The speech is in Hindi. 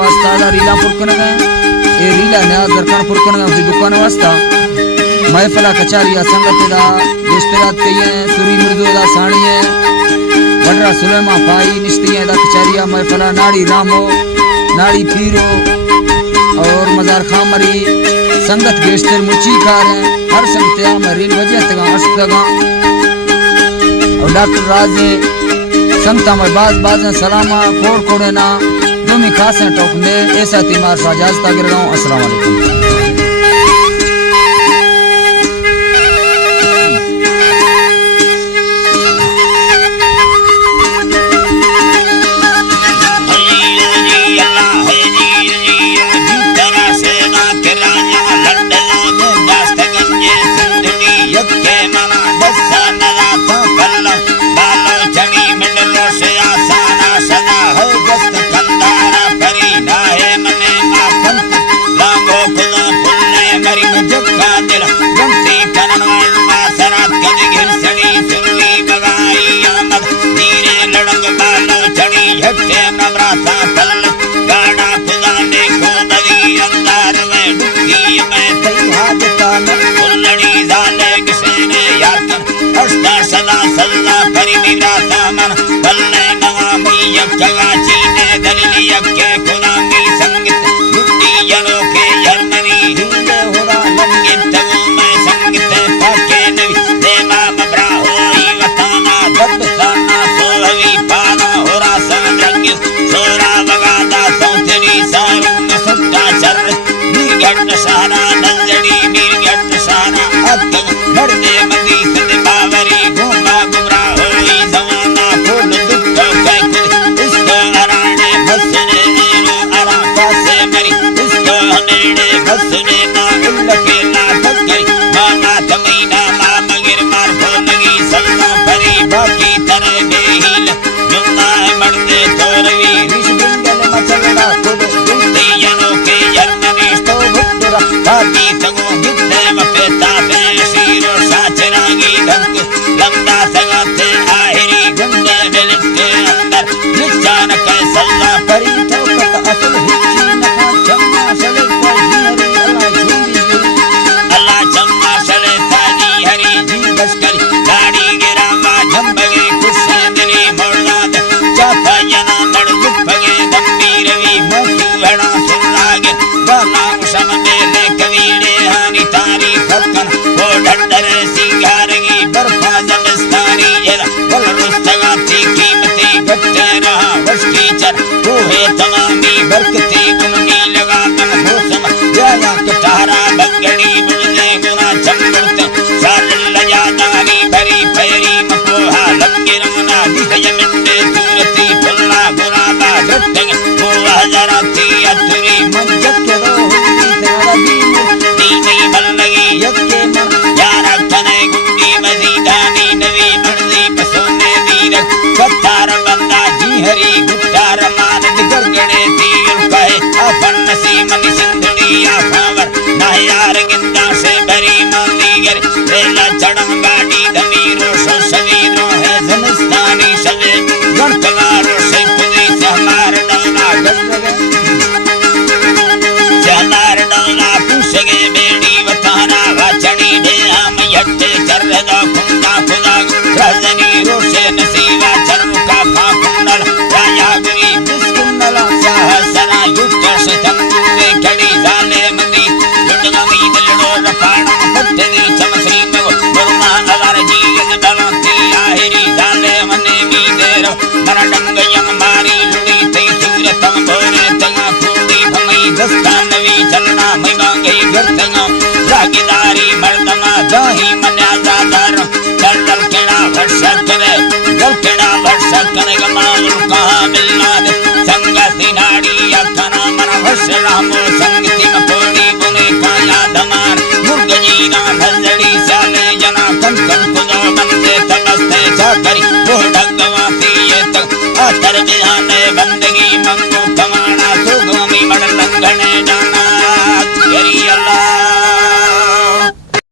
वास्ता रीला पुरकन गए ए रीला न्याज दरकान पुरकन गए उसी दुकान वास्ता महफला कचारिया संगत दा इश्तरात कइए सुरी मिर्जो दा साणिए वडरा सुलेमा भाई निश्तिया दा कचारिया महफला नाड़ी रामो नाड़ी पीरो और मजार खामरी संगत गेस्टर मुची कार है हर संगत्या मरीन वजह तगा अस्तगा और डॉक्टर राज ने संगता में बाज सलामा कोड़ कोड़े ना दुमी खासे टोकने ऐसा तिमार साजाज तागिर गाँव अस्सलाम वालेकुम। बंदगी